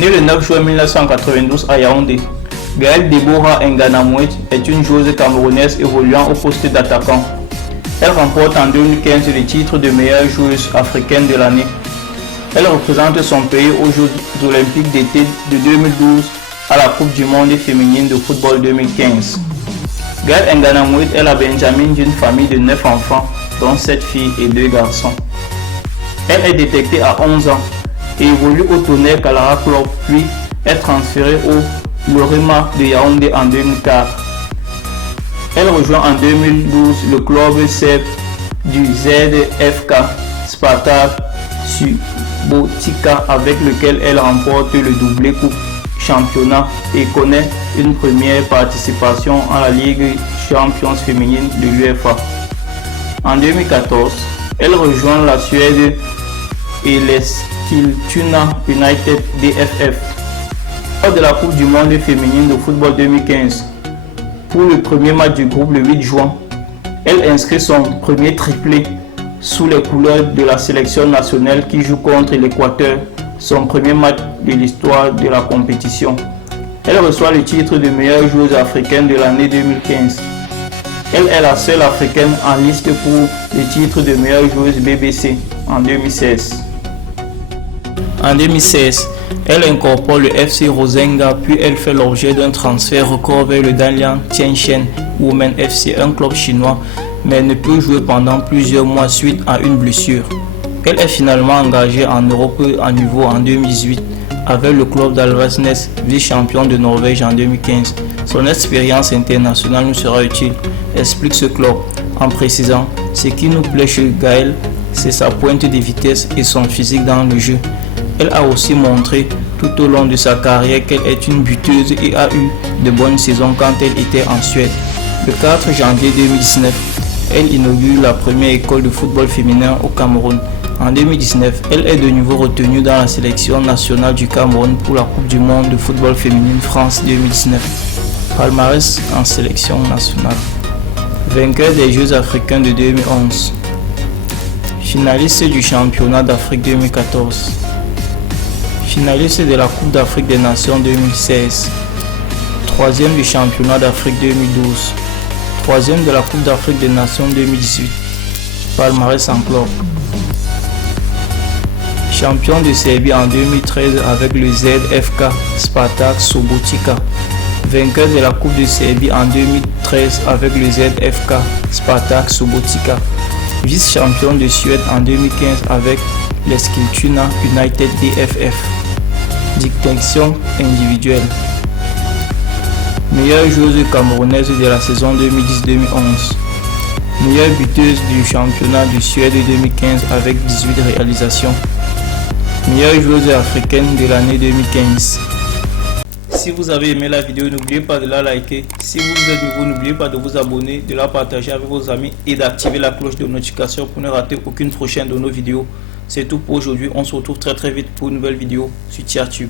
Née le 9 juin 1992 à Yaoundé, Gaëlle Deborah Nganamouet est une joueuse camerounaise évoluant au poste d'attaquant. Elle remporte en 2015 le titre de meilleure joueuse africaine de l'année. Elle représente son pays aux Jeux olympiques d'été de 2012 à la Coupe du monde féminine de football 2015. Gaëlle Nganamouet est la benjamine d'une famille de 9 enfants, dont 7 filles et 2 garçons. Elle est détectée à 11 ans et évolue au Tonnerre Kalara Club, puis est transférée au Lorema de Yaoundé en 2004. Elle rejoint en 2012 le club serbe du ZFK Spartak Subotica avec lequel elle remporte le doublé Coupe Championnat et connaît une première participation à la Ligue Champions féminine de l'UEFA. En 2014, elle rejoint la Suède et l'Eskilstuna United DFF. Lors de la Coupe du monde féminine de football 2015, pour le premier match du groupe le 8 juin, elle inscrit son premier triplé sous les couleurs de la sélection nationale qui joue contre l'Équateur, son premier match de l'histoire de la compétition. Elle reçoit le titre de meilleure joueuse africaine de l'année 2015. Elle est la seule africaine en liste pour le titre de meilleure joueuse BBC en 2016. En 2016, elle incorpore le FC Rosenga, puis elle fait l'objet d'un transfert record vers le Dalian Tianchen Women FC, un club chinois, mais ne peut jouer pendant plusieurs mois suite à une blessure. Elle est finalement engagée en Europe à niveau en 2018 avec le club d'Alvasnes, vice-champion de Norvège en 2015. Son expérience internationale nous sera utile, explique ce club, en précisant: ce qui nous plaît chez Gaëlle, c'est sa pointe de vitesse et son physique dans le jeu. Elle a aussi montré tout au long de sa carrière qu'elle est une buteuse et a eu de bonnes saisons quand elle était en Suède. Le 4 janvier 2019, elle inaugure la première école de football féminin au Cameroun. En 2019, elle est de nouveau retenue dans la sélection nationale du Cameroun pour la Coupe du monde de football féminine France 2019. Palmarès en sélection nationale. Vainqueur des Jeux africains de 2011. Finaliste du championnat d'Afrique 2014. Finaliste de la Coupe d'Afrique des Nations 2016. Troisième du championnat d'Afrique 2012. Troisième de la Coupe d'Afrique des Nations 2018. Palmarès en club. Champion de Serbie en 2013 avec le ZFK Spartak Subotica. Vainqueur de la Coupe de Serbie en 2013 avec le ZFK Spartak Subotica. Vice-champion de Suède en 2015 avec l'Eskilstuna United DFF. Distinction individuelle. Meilleure joueuse camerounaise de la saison 2010-2011. Meilleure buteuse du championnat de Suède 2015 avec 18 réalisations. Meilleure joueuse africaine de l'année 2015. Si vous avez aimé la vidéo, n'oubliez pas de la liker. Si vous êtes nouveau, n'oubliez pas de vous abonner, de la partager avec vos amis et d'activer la cloche de notification pour ne rater aucune prochaine de nos vidéos. C'est tout pour aujourd'hui. On se retrouve très vite pour une nouvelle vidéo sur TiaTube.